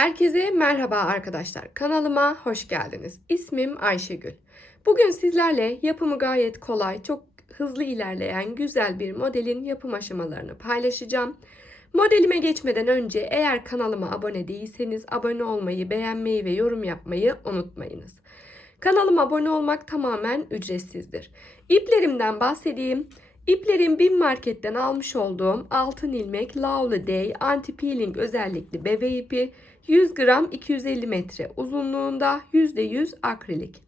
Herkese merhaba arkadaşlar. Kanalıma hoş geldiniz. İsmim Ayşegül. Bugün sizlerle yapımı gayet kolay, çok hızlı ilerleyen güzel bir modelin yapım aşamalarını paylaşacağım. Modelime geçmeden önce eğer kanalıma abone değilseniz abone olmayı, beğenmeyi ve yorum yapmayı unutmayınız. Kanalıma abone olmak tamamen ücretsizdir. İplerimden bahsedeyim. İplerim Bin Market'ten almış olduğum altın ilmek Lovely Day anti peeling özellikli bebe ipi 100 gram 250 metre uzunluğunda %100 akrilik.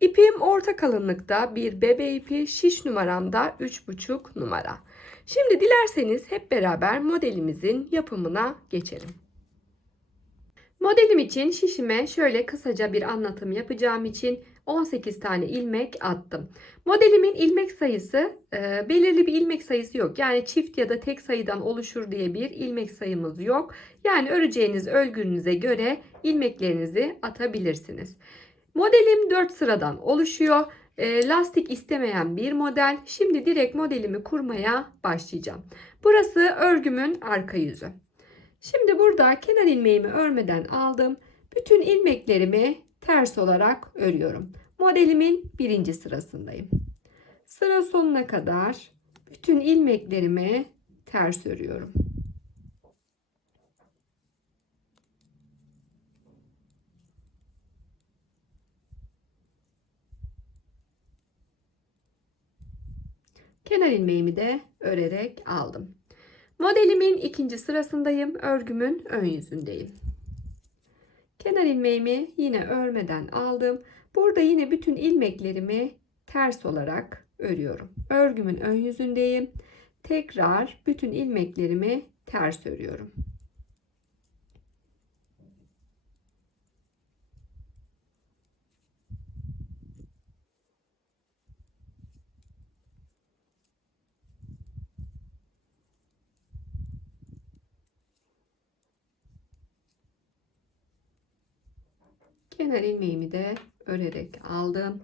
İpim orta kalınlıkta bir bebe ipi şiş numaramda 3,5 numara. Şimdi dilerseniz hep beraber modelimizin yapımına geçelim. Modelim için şişime şöyle kısaca bir anlatım yapacağım için 18 tane ilmek attım. Modelimin ilmek sayısı e, belirli bir ilmek sayısı yok. Yani çift ya da tek sayıdan oluşur diye bir ilmek sayımız yok. Yani öreceğiniz örgünüze göre ilmeklerinizi atabilirsiniz. Modelim 4 sıradan oluşuyor. E, lastik istemeyen bir model. Şimdi direkt modelimi kurmaya başlayacağım. Burası örgümün arka yüzü. Şimdi burada kenar ilmeğimi örmeden aldım. Bütün ilmeklerimi ters olarak örüyorum. Modelimin birinci sırasındayım. Sıra sonuna kadar bütün ilmeklerimi ters örüyorum. Kenar ilmeğimi de örerek aldım. Modelimin ikinci sırasındayım. Örgümün ön yüzündeyim. Kenar ilmeğimi yine örmeden aldım. Burada yine bütün ilmeklerimi ters olarak örüyorum. Örgümün ön yüzündeyim. Tekrar bütün ilmeklerimi ters örüyorum. Kenar ilmeğimi de örerek aldım.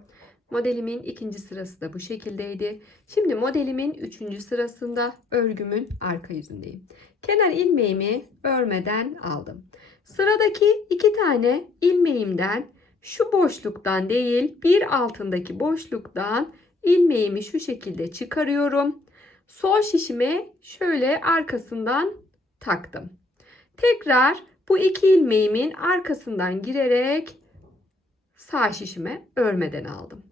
Modelimin ikinci sırası da bu şekildeydi. Şimdi modelimin üçüncü sırasında örgümün arka yüzündeyim. Kenar ilmeğimi örmeden aldım. Sıradaki iki tane ilmeğimden şu boşluktan değil bir altındaki boşluktan ilmeğimi şu şekilde çıkarıyorum. Sol şişime şöyle arkasından taktım. Tekrar bu iki ilmeğimin arkasından girerek sağ şişime örmeden aldım.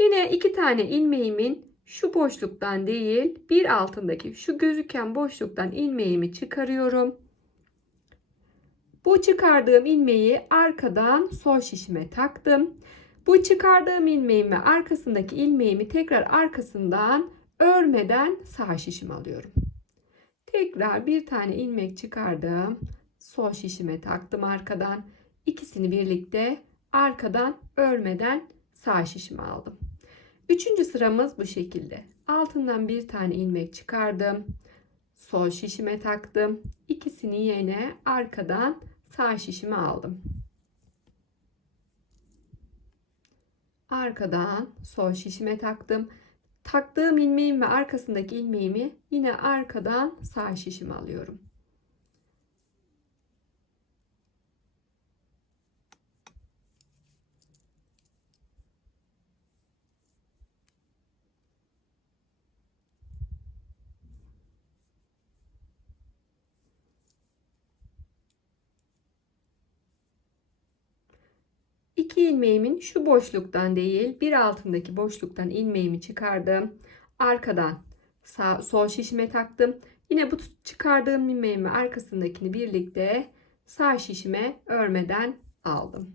Yine iki tane ilmeğimin şu boşluktan değil bir altındaki şu gözüken boşluktan ilmeğimi çıkarıyorum. Bu çıkardığım ilmeği arkadan sol şişime taktım. Bu çıkardığım ilmeğimi arkasındaki ilmeğimi tekrar arkasından örmeden sağ şişime alıyorum. Tekrar bir tane ilmek çıkardım. Sol şişime taktım arkadan. İkisini birlikte arkadan örmeden sağ şişime aldım. Üçüncü sıramız bu şekilde. Altından bir tane ilmek çıkardım. Sol şişime taktım. İkisini yine arkadan sağ şişime aldım. Arkadan sol şişime taktım. Taktığım ilmeğim ve arkasındaki ilmeğimi yine arkadan sağ şişime alıyorum. İki ilmeğimin şu boşluktan değil bir altındaki boşluktan ilmeğimi çıkardım. Arkadan sağ, sol şişime taktım. Yine bu çıkardığım ilmeğimi arkasındakini birlikte sağ şişime örmeden aldım.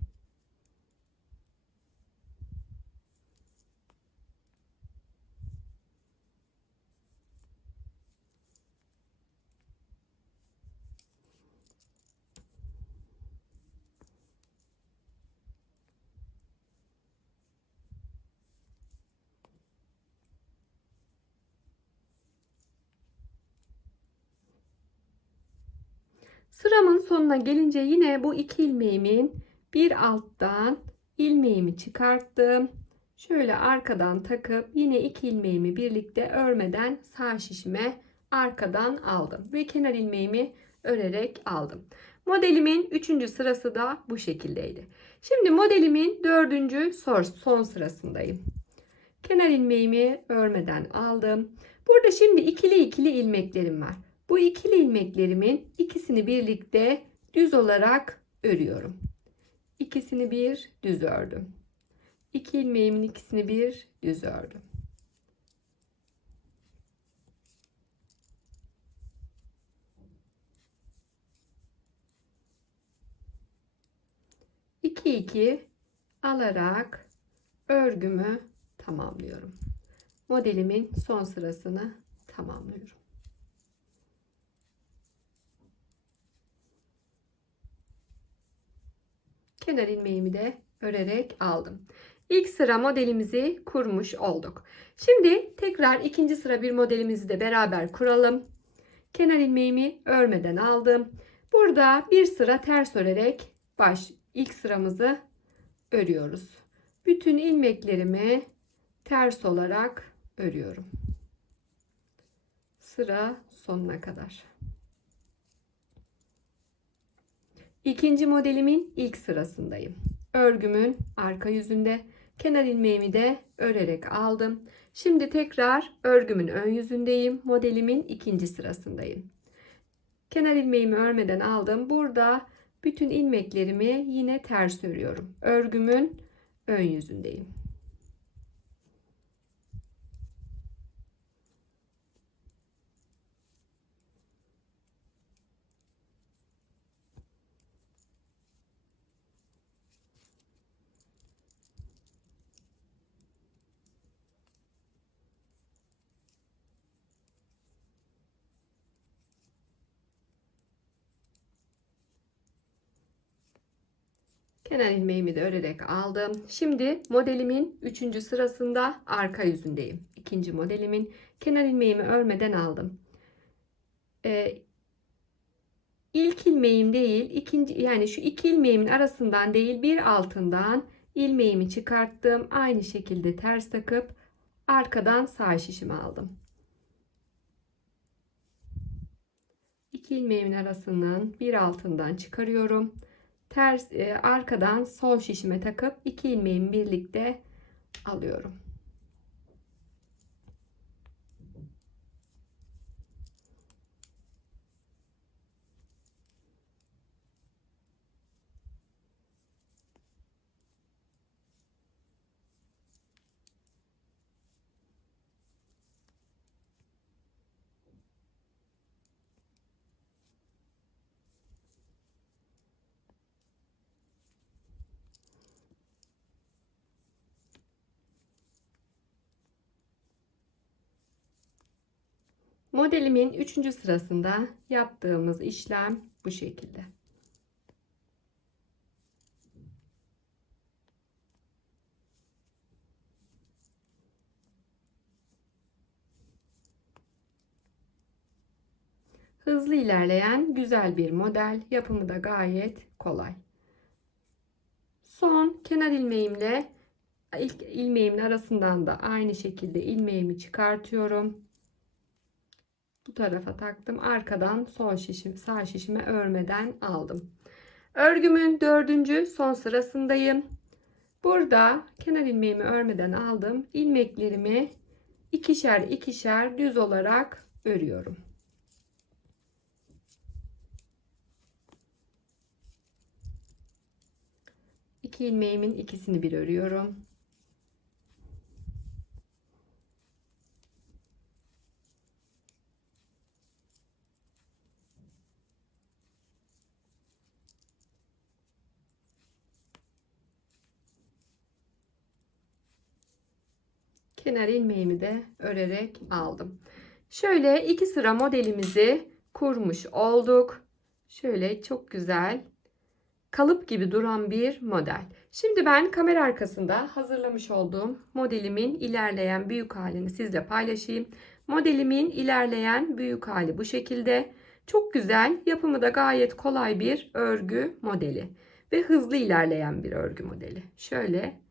Sıramın sonuna gelince yine bu iki ilmeğimin bir alttan ilmeğimi çıkarttım. Şöyle arkadan takıp yine iki ilmeğimi birlikte örmeden sağ şişime arkadan aldım. Ve kenar ilmeğimi örerek aldım. Modelimin 3. sırası da bu şekildeydi. Şimdi modelimin 4. son, son sırasındayım. Kenar ilmeğimi örmeden aldım. Burada şimdi ikili ikili ilmeklerim var. Bu ikili ilmeklerimin ikisini birlikte düz olarak örüyorum. İkisini bir düz ördüm. İki ilmeğimin ikisini bir düz ördüm. İki iki alarak örgümü tamamlıyorum. Modelimin son sırasını tamamlıyorum. Kenar ilmeğimi de örerek aldım. İlk sıra modelimizi kurmuş olduk. Şimdi tekrar ikinci sıra bir modelimizi de beraber kuralım. Kenar ilmeğimi örmeden aldım. Burada bir sıra ters örerek baş ilk sıramızı örüyoruz. Bütün ilmeklerimi ters olarak örüyorum. Sıra sonuna kadar. İkinci modelimin ilk sırasındayım. Örgümün arka yüzünde kenar ilmeğimi de örerek aldım. Şimdi tekrar örgümün ön yüzündeyim. Modelimin ikinci sırasındayım. Kenar ilmeğimi örmeden aldım. Burada bütün ilmeklerimi yine ters örüyorum. Örgümün ön yüzündeyim. Kenar ilmeğimi de örerek aldım. Şimdi modelimin 3. sırasında arka yüzündeyim. İkinci modelimin kenar ilmeğimi örmeden aldım. Ee, ilk ilmeğim değil, ikinci yani şu iki ilmeğimin arasından değil bir altından ilmeğimi çıkarttım. Aynı şekilde ters takıp arkadan sağ şişimi aldım. İki ilmeğimin arasından bir altından çıkarıyorum ters e, arkadan sol şişime takıp iki ilmeğimi birlikte alıyorum. Modelimin 3. sırasında yaptığımız işlem bu şekilde. Hızlı ilerleyen güzel bir model. Yapımı da gayet kolay. Son kenar ilmeğimle ilk ilmeğimin arasından da aynı şekilde ilmeğimi çıkartıyorum bu tarafa taktım. Arkadan sol şişim, sağ şişime örmeden aldım. Örgümün dördüncü son sırasındayım. Burada kenar ilmeğimi örmeden aldım. İlmeklerimi ikişer ikişer düz olarak örüyorum. İki ilmeğimin ikisini bir örüyorum. Kenar ilmeğimi de örerek aldım. Şöyle iki sıra modelimizi kurmuş olduk. Şöyle çok güzel kalıp gibi duran bir model. Şimdi ben kamera arkasında hazırlamış olduğum modelimin ilerleyen büyük halini sizle paylaşayım. Modelimin ilerleyen büyük hali bu şekilde. Çok güzel, yapımı da gayet kolay bir örgü modeli ve hızlı ilerleyen bir örgü modeli. Şöyle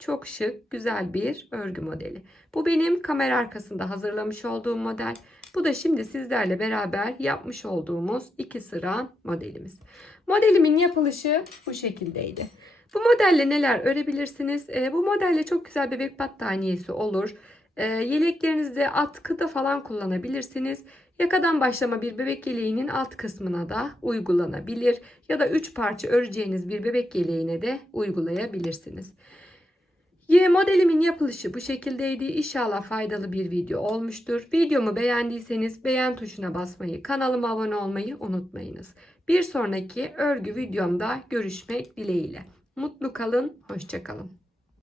çok şık, güzel bir örgü modeli. Bu benim kamera arkasında hazırlamış olduğum model. Bu da şimdi sizlerle beraber yapmış olduğumuz iki sıra modelimiz. Modelimin yapılışı bu şekildeydi. Bu modelle neler örebilirsiniz? E, bu modelle çok güzel bebek battaniyesi olur. E, yeleklerinizde atkıda falan kullanabilirsiniz. Yakadan başlama bir bebek yeleğinin alt kısmına da uygulanabilir. Ya da 3 parça öreceğiniz bir bebek yeleğine de uygulayabilirsiniz. Yine modelimin yapılışı bu şekildeydi. İnşallah faydalı bir video olmuştur. Videomu beğendiyseniz beğen tuşuna basmayı, kanalıma abone olmayı unutmayınız. Bir sonraki örgü videomda görüşmek dileğiyle. Mutlu kalın, hoşça kalın.